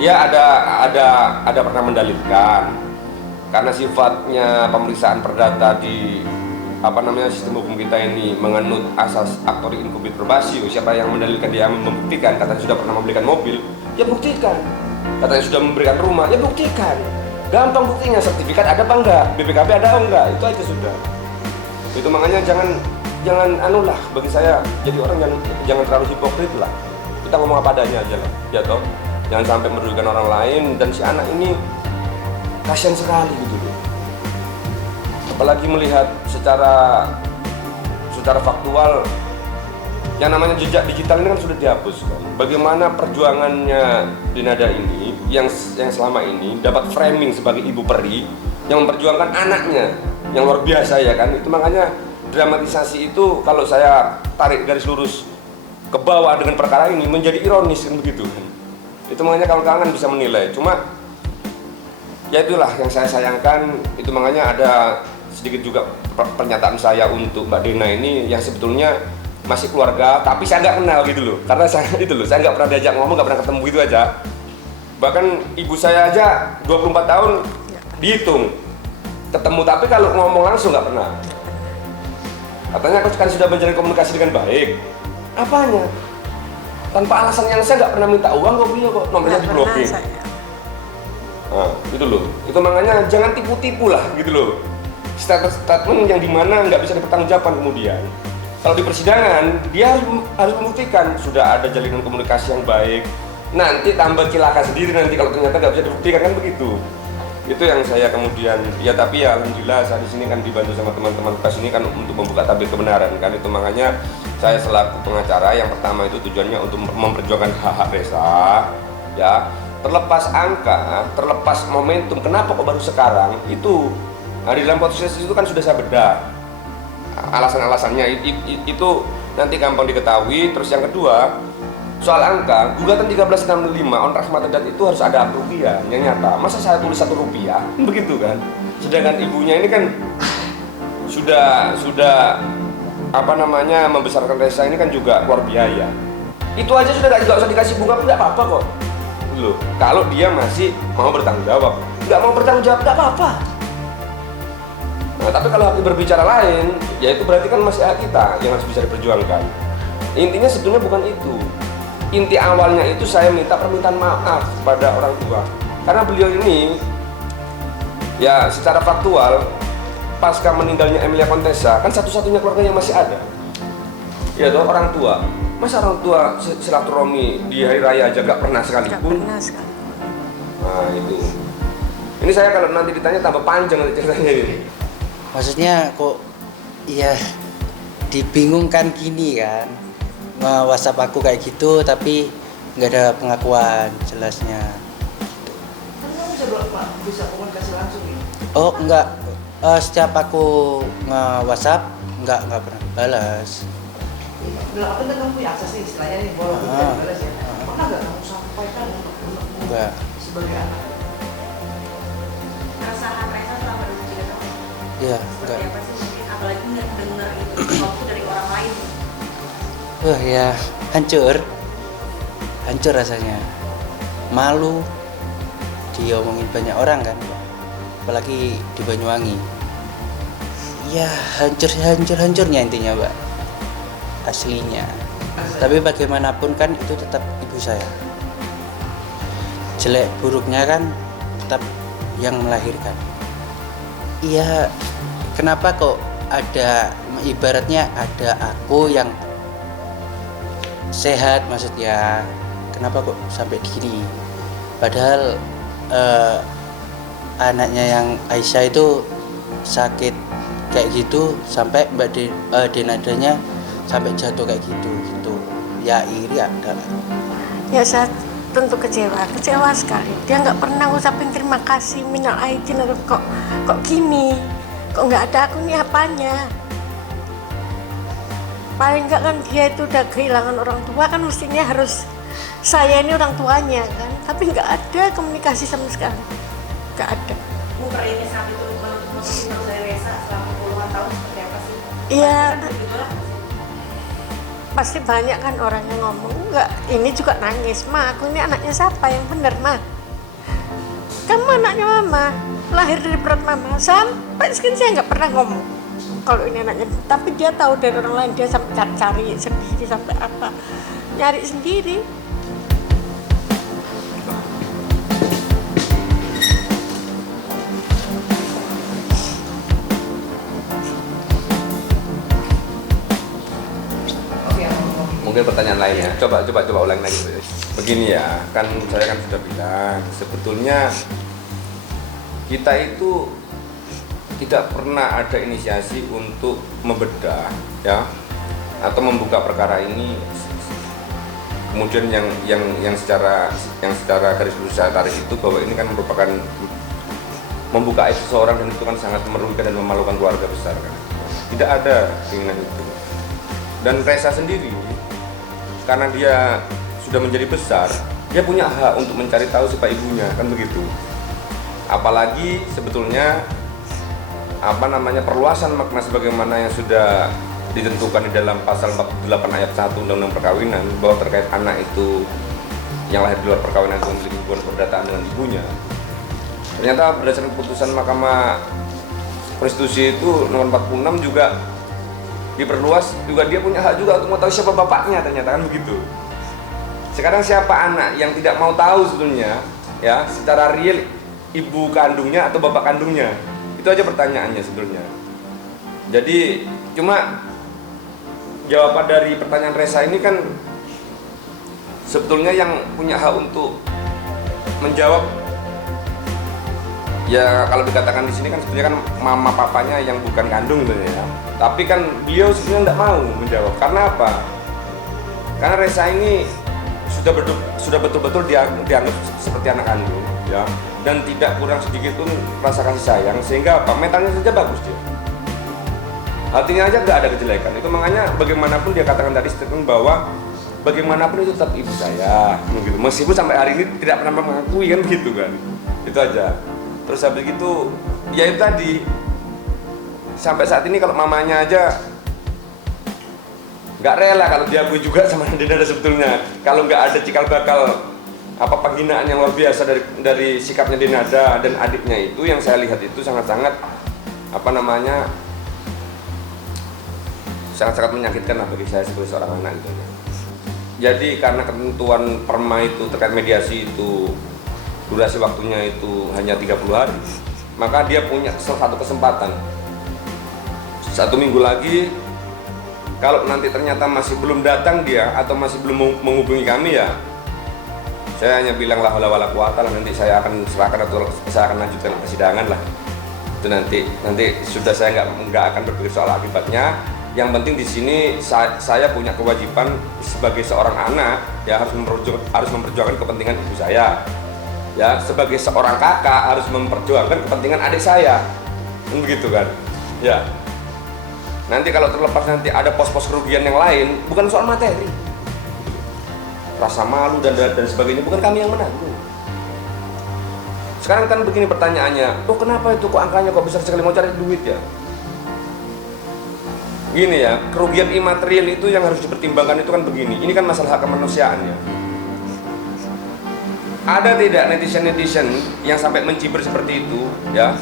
Ya ada pernah mendalilkan karena sifatnya pemeriksaan perdata di sistem hukum kita ini menganut asas aktori incumbit probasio. Siapa yang mendalilkan dia membuktikan, katanya sudah pernah membelikan mobil, ya buktikan. Katanya sudah memberikan rumah, ya buktikan. Gampang buktinya, sertifikat ada apa enggak, BPKB ada apa enggak, itu aja sudah. Itu makanya jangan anulah, bagi saya jadi orang jangan terlalu hipokrit lah. Kita ngomong apa adanya aja lah, ya toh. Jangan sampai merugikan orang lain, dan si anak ini kasihan sekali gitu loh. Apalagi melihat secara faktual yang namanya jejak digital ini kan sudah dihapus kan. Bagaimana perjuangannya Dinada ini yang selama ini dapat framing sebagai ibu peri yang memperjuangkan anaknya yang luar biasa ya kan. Itu makanya dramatisasi itu kalau saya tarik garis lurus ke bawah dengan perkara ini menjadi ironis kan begitu. Itu makanya kawan-kawan bisa menilai. Cuma ya itulah yang saya sayangkan. Itu makanya ada sedikit juga pernyataan saya untuk Mbak Dena ini yang sebetulnya masih keluarga, tapi saya nggak kenal gitu loh. Karena saya nggak pernah diajak ngomong, nggak pernah ketemu gitu aja. Bahkan ibu saya aja 24 tahun dihitung ketemu, tapi kalau ngomong langsung nggak pernah. Katanya aku kan sudah menjalin komunikasi dengan baik. Apanya? Tanpa alasan yang saya nggak pernah minta uang kok beliau kok nomornya diblokir. Nah, gitu loh. Itu makanya jangan tipu-tipu lah gitu loh. Statement yang dimana nggak bisa dipertanggungjawabkan kemudian. Kalau di persidangan dia harus membuktikan sudah ada jalinan komunikasi yang baik. Nanti tambah cilaka sendiri nanti kalau ternyata nggak bisa dibuktikan kan begitu. Itu yang saya kemudian ya, tapi ya alhamdulillah saya di sini kan dibantu sama teman-teman pers ini kan untuk membuka tabir kebenaran kan. Itu makanya saya selaku pengacara yang pertama itu tujuannya untuk memperjuangkan hak-hak Reza ya, terlepas angka, terlepas momentum, kenapa kok baru sekarang itu. Nah, di dalam proses itu kan sudah saya bedah alasan-alasannya itu nanti gampang diketahui. Terus yang kedua soal angka, gugatan 1365 on rahmat adat itu harus ada kerugian yang nyata. Masa saya tulis Rp1 begitu kan, sedangkan ibunya ini kan sudah membesarkan Reza ini kan juga keluar biaya. Itu aja sudah nggak usah dikasih bunga pun nggak apa-apa kok loh, kalau dia masih mau bertanggung jawab. Nggak mau bertanggung jawab nggak apa-apa. Nah, tapi kalau hakim berbicara lain, ya itu berarti kan masih hak kita yang harus bisa diperjuangkan. Intinya sebetulnya bukan itu. Inti awalnya itu saya minta permintaan maaf pada orang tua. Karena beliau ini, ya secara faktual, pasca meninggalnya Emilia Contessa, kan satu-satunya keluarga yang masih ada. Ya toh, orang tua. Masa orang tua silaturahmi di hari raya aja gak pernah sekalipun? Gak pernah sekali. Nah itu. Ini saya kalau nanti ditanya tambah panjang nanti ceritanya ini. Maksudnya kok ya dibingungkan gini kan, nge-WhatsApp aku kayak gitu tapi nggak ada pengakuan jelasnya. Kan bisa komunikasi langsung ya? Oh enggak, setiap aku nge-WhatsApp nggak pernah balas. Apa kan kamu punya akses nih istilahnya nih, walaupun tidak balas ya. Pernah nggak kamu sampaikan Enggak. sebagai anak? Keresahan Reza selama 23 tahun. Iya, Seperti enggak. apa sih mungkin, apalagi dengar itu sesuatu dari orang lain. Wah ya, hancur rasanya. Malu diomongin banyak orang kan, apalagi di Banyuwangi. Ya hancurnya intinya Mbak, aslinya. Tapi bagaimanapun kan itu tetap ibu saya. Jelek buruknya kan tetap yang melahirkan. Iya, kenapa kok ada, ibaratnya ada aku yang sehat maksudnya, kenapa kok sampai gini? Padahal anaknya yang Aisyah itu sakit kayak gitu sampai Mbak Denadanya sampai jatuh kayak gitu. Ya iri ada. Ya saya tentu kecewa sekali. Dia nggak pernah ngucapin terima kasih, minal aidin, atau kok gini, kok nggak ada aku nih apanya. Paling nggak kan dia itu udah kehilangan orang tua kan, mestinya harus saya ini orang tuanya kan, tapi nggak ada komunikasi sama sekali, nggak ada. Muker ini saat itu menutup dari Reza selama puluhan tahun seperti apa sih? Iya. pasti banyak kan orang yang ngomong, enggak, ini juga nangis, Ma, aku ini anaknya siapa yang benar, Ma? Kamu anaknya Mama, lahir dari perut Mama, sampai sekarang saya nggak pernah ngomong kalau ini anaknya, tapi dia tahu dari orang lain, dia sampai cari sendiri, sampai apa, nyari sendiri. Oke, Mungkin pertanyaan lainnya. Coba ulang lagi. Begini ya, kan saya kan sudah bilang, sebetulnya kita itu tidak pernah ada inisiasi untuk membedah, ya, atau membuka perkara ini. Kemudian yang secara garis besar tarik itu bahwa ini kan merupakan membuka aib seseorang, dan itu kan sangat merugikan dan memalukan keluarga besar kan. Tidak ada keinginan itu. Dan Reza sendiri, karena dia sudah menjadi besar, dia punya hak untuk mencari tahu siapa ibunya, kan begitu. Apalagi sebetulnya perluasan makna sebagaimana yang sudah ditentukan di dalam pasal 48 ayat 1 Undang-Undang Perkawinan, bahwa terkait anak itu yang lahir di luar perkawinan itu memiliki hubungan perdataan dengan ibunya. Ternyata berdasarkan putusan Mahkamah Konstitusi itu nomor 46 juga diperluas, juga dia punya hak juga untuk mengetahui siapa bapaknya, ternyata kan begitu. Sekarang siapa anak yang tidak mau tahu sebetulnya, ya, secara real ibu kandungnya atau bapak kandungnya? Itu aja pertanyaannya sebetulnya. Jadi cuma jawaban dari pertanyaan Reza ini kan sebetulnya yang punya hak untuk menjawab, ya kalau dikatakan di sini kan sebetulnya kan mama papanya yang bukan kandung gitu ya. Tapi kan beliau sebenarnya tidak mau menjawab. Karena apa? Karena Reza ini sudah betul-betul dianggap seperti anak kandung, ya, dan tidak kurang sedikit pun rasa kasih sayang, sehingga apa? Mentalnya saja bagus dia. Hatinya aja nggak ada kejelekan. Itu makanya bagaimanapun dia katakan tadi statement bahwa bagaimanapun itu tetap ibu saya, begitu. Meskipun sampai hari ini tidak pernah mengakui kan begitu kan. Itu aja. Terus habis itu ya itu tadi, sampai saat ini kalau mamanya aja nggak rela kalau diakui juga sama Denada sebetulnya. Kalau nggak ada cikal bakal penghinaan yang luar biasa dari sikapnya Denada dan adiknya itu, yang saya lihat itu sangat-sangat sangat-sangat menyakitkan lah bagi saya sebagai seorang anak gitu. Jadi karena ketentuan perma itu terkait mediasi itu durasi waktunya itu hanya 30 hari, maka dia punya satu kesempatan 1 minggu lagi. Kalau nanti ternyata masih belum datang dia atau masih belum menghubungi kami, ya saya hanya bilang la haula wala quwata lah, nanti saya akan serahkan atau saya akan lanjutkan persidangan lah. Itu nanti sudah saya nggak akan berpikir soal akibatnya. Yang penting di sini saya punya kewajiban sebagai seorang anak, ya, harus memperjuangkan kepentingan ibu saya. Ya, sebagai seorang kakak harus memperjuangkan kepentingan adik saya. Begitu kan? Ya. Nanti kalau terlepas nanti ada pos-pos kerugian yang lain, bukan soal materi, rasa malu dan sebagainya, bukan kami yang menanggung. Sekarang kan begini pertanyaannya, kenapa itu kok angkanya kok besar sekali, mau cari duit ya? Gini ya, kerugian imaterial itu yang harus dipertimbangkan itu kan begini, ini kan masalah hak kemanusiaan ya. Ada tidak netizen yang sampai mencibir seperti itu, ya,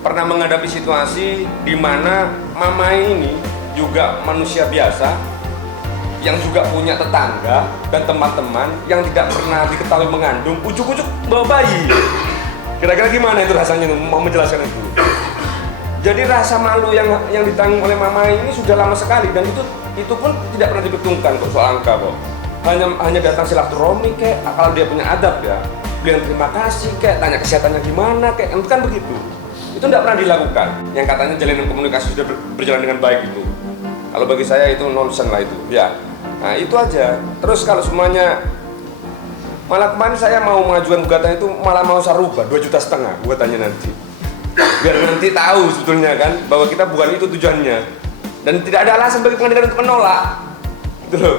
pernah menghadapi situasi di mana mama ini juga manusia biasa yang juga punya tetangga dan teman-teman yang tidak pernah diketahui mengandung, ujuk-ujuk bawa bayi. Kira-kira gimana itu rasanya, mau menjelaskan itu? Jadi rasa malu yang ditanggung oleh mama ini sudah lama sekali, dan itu pun tidak pernah diperhitungkan kok soal angka kok. Hanya datang silaturahmi kayak, kalau dia punya adab ya, bilang terima kasih kayak, tanya kesehatannya gimana kayak, itu kan begitu. Itu tidak pernah dilakukan. Yang katanya jalinan komunikasi sudah berjalan dengan baik itu, kalau bagi saya itu nonsen lah itu, ya. Nah itu aja. Terus kalau semuanya, malah kemarin saya mau mengajukan gugatan itu malah mau saya rubah 2,5 juta gugatannya nanti, biar nanti tahu sebetulnya kan bahwa kita bukan itu tujuannya, dan tidak ada alasan bagi pengadilan untuk menolak, gitu loh.